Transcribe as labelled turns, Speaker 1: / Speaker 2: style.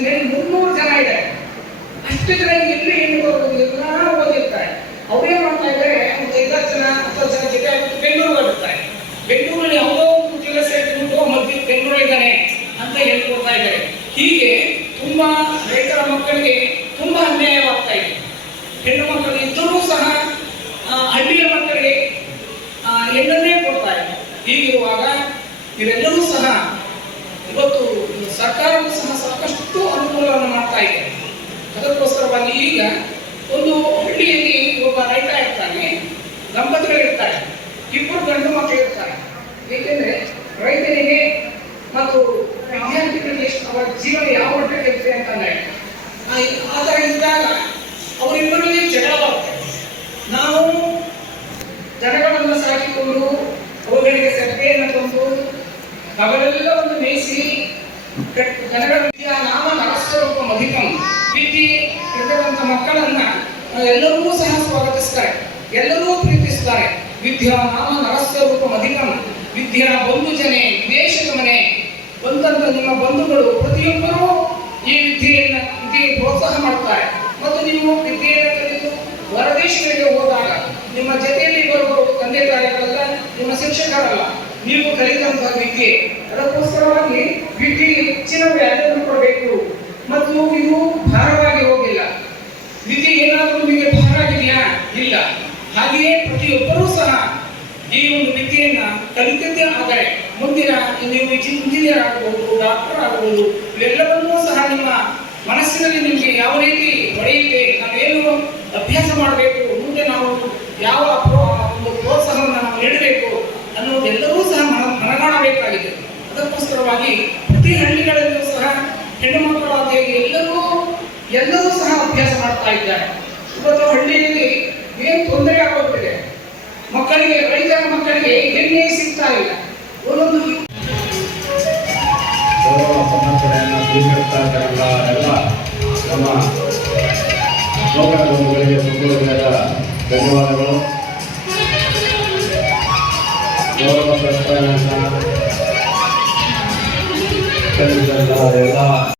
Speaker 1: Engineer ಮುನ್ನೂರು ಜನ ಇದ್ದಾರೆ ಅಷ್ಟು ಜನ ಎಲ್ಲಿ ಹೆಣ್ಣು ಎಲ್ಲ ಓದಿರ್ತಾರೆ. ಅವರೇ ಮಾಡ್ತಾ ಇದ್ದಾರೆ ಒಂದು ಐದಾರು ಜನ ಹತ್ತು ಜನ ಜೊತೆ ಬೆಂಗಳೂರು ಬರುತ್ತಾರೆ ಬೆಂಗಳೂರಲ್ಲಿ ಯಾವುದೋ ಒಂದು ಜನ ಸೇರಿಕೊಂಡು ಮಧ್ಯ ಬೆಂಗಳೂರು ಇದ್ದಾನೆ ಅಂತ ಹೇಳ್ಕೊಡ್ತಾ ಇದ್ದಾರೆ. ಹೀಗೆ ತುಂಬಾ ರೈತರ ಮಕ್ಕಳಿಗೆ ತುಂಬಾ ಅನ್ಯಾಯವಾಗ್ತಾ ಇದೆ. ಹೆಣ್ಣು ಮಕ್ಕಳು ಇದ್ದರೂ ಸಹ ಹಳ್ಳಿಯ ಮಕ್ಕಳಿಗೆ ಆ, ಕೊಡ್ತಾ ಇದೆ ಹೀಗಿರುವಾಗ ಇವೆಲ್ಲರೂ ಸಹ ಇವತ್ತು ಸರ್ಕಾರವು ಸಹ ಸಾಕಷ್ಟು ಅನುಕೂಲವನ್ನು ಮಾಡ್ತಾ ಇದೆ ಅದಕ್ಕೋಸ್ಕರವಾಗಿ ಈಗ ಒಂದು ಹಳ್ಳಿಯಲ್ಲಿ ಒಬ್ಬ ರೈತ ಇರ್ತಾನೆ ದಂಪತಿಗಳಿರ್ತಾರೆ ಇಬ್ಬರು ಗಂಡು ಮಕ್ಕಳು ಇರ್ತಾರೆ. ಏಕೆಂದ್ರೆ ರೈತನಿಗೆ ಮತ್ತು ವಿದ್ಯಾರ್ಥಿಗಳಿಗೆ ಅವರ ಜೀವನ ಯಾವ ಮಟ್ಟಕ್ಕೆ ಇರ್ತದೆ ಅಂತಂದ್ರೆ ಆ- ಥರ ಇದ್ದಾಗ ಅವರಿಬ್ಬರಲ್ಲಿ ಜಗಳ ಬರುತ್ತೆ. ನಾವು ಜನಗಳನ್ನು ಸಾಕಿಕೊಂಡು ಅವುಗಳಿಗೆ ಸೆಪ್ಪೆಯನ್ನು ತಂದು ಹಗಲೆಲ್ಲವನ್ನು ಮೇಯಿಸಿ ಜನಗಳ ನಾಮ ನರಸ್ವರೂಪ ಮಧಿಕಂ ವಿದ್ಯೆ ಇರತಕ್ಕಂಥ ಮಕ್ಕಳನ್ನ ಎಲ್ಲರೂ ಸಹ ಸ್ವಾಗತಿಸ್ತಾರೆ. ಎಲ್ಲರೂ ಪ್ರೀತಿಸ್ತಾರೆ. ವಿದ್ಯಾ ನಾಮ ನರಸ್ವರೂಪ ಅಧಿಕಂ ವಿದ್ಯಾ ಬಂಧು ಜನೆ ವಿದೇಶದ ಮನೆ. ಬಂದಂತ ನಿಮ್ಮ ಬಂಧುಗಳು ಪ್ರತಿಯೊಬ್ಬರೂ ಈ ವಿದ್ಯೆಯನ್ನ, ವಿದ್ಯೆಗೆ ಪ್ರೋತ್ಸಾಹ ಮಾಡ್ತಾರೆ. ಮತ್ತು ನೀವು ವಿದ್ಯೆಯನ್ನು ಕಲಿತು ಹೊರದೇಶಗಳಿಗೆ ಹೋದಾಗ ನಿಮ್ಮ ಜೊತೆಯಲ್ಲಿ ಬರುವ ತಂದೆ ತಾಯಿಗಳಲ್ಲ, ನಿಮ್ಮ ಶಿಕ್ಷಕರಲ್ಲ, ನೀವು ಕಲಿತಂತಹ ವಿದ್ಯೆ. ಅದಕ್ಕೋಸ್ಕರವಾಗಿ ವಿದ್ಯೆಗೆ ಹೆಚ್ಚಿನ ವ್ಯಾಲ್ಯೂ ಕೊಡಬೇಕು. ಮತ್ತು ಇದು ಭಾರವಾಗಿ ಏನಾದರೂ ನಿಮಗೆ ಭಾರ ಆಗಿದೆಯಾ ಇಲ್ಲ. ಹಾಗೆಯೇ ಪ್ರತಿಯೊಬ್ಬರೂ ಸಹ ಈ ಒಂದು ವಿದ್ಯೆಯನ್ನ ಕಲಿತದ್ದೇ ಆದರೆ ಮುಂದಿನ ನೀವು ಇಂಜಿನಿಯರ್ ಆಗಬಹುದು, ಡಾಕ್ಟರ್ ಆಗಬಹುದು, ಇವೆಲ್ಲವನ್ನೂ ಸಹ ನಿಮ್ಮ ಮನಸ್ಸಿನಲ್ಲಿ ನಿಮಗೆ ಯಾವ ರೀತಿ ಹೊಡೆಯುತ್ತೆ ನಾವೇನು ಅಭ್ಯಾಸ ಮಾಡಬೇಕು, ಮುಂದೆ ನಾವು ಯಾವ ಒಂದು ಪ್ರೋತ್ಸಾಹವನ್ನು ನಾವು ನೀಡಬೇಕು ಅನ್ನೋದೆಲ್ಲವೂ ಸಹ ಮನ, ಮನಗಾಣಬೇಕಾಗಿದೆ. ಅದಕ್ಕೋಸ್ಕರವಾಗಿ ಪ್ರತಿ ಹಳ್ಳಿಗಳಲ್ಲೂ ಸಹ ಹೆಣ್ಣು ಮಕ್ಕಳಾದ ಎಲ್ಲರೂ ಎಲ್ಲರೂ ಸಹ ಅಭ್ಯಾಸ ಮಾಡ್ತಾ ಇದ್ದಾರೆ. ಇವತ್ತು ಹಳ್ಳಿಯಲ್ಲಿ ಏನು ತೊಂದರೆ ಆಗೋಗ್ತಿದೆ? ಮಕ್ಕಳಿಗೆ ರೈತರ ಮಕ್ಕಳಿಗೆ ಎಣ್ಣೆ ಸಿಗ್ತಾ ಇಲ್ಲ. ಒಂದೊಂದು
Speaker 2: ನಮ್ಮ ನೌಕರ ಬಂಧುಗಳಿಗೆ ಧನ್ಯವಾದಗಳು. ಗೌರವ ಎಲ್ಲ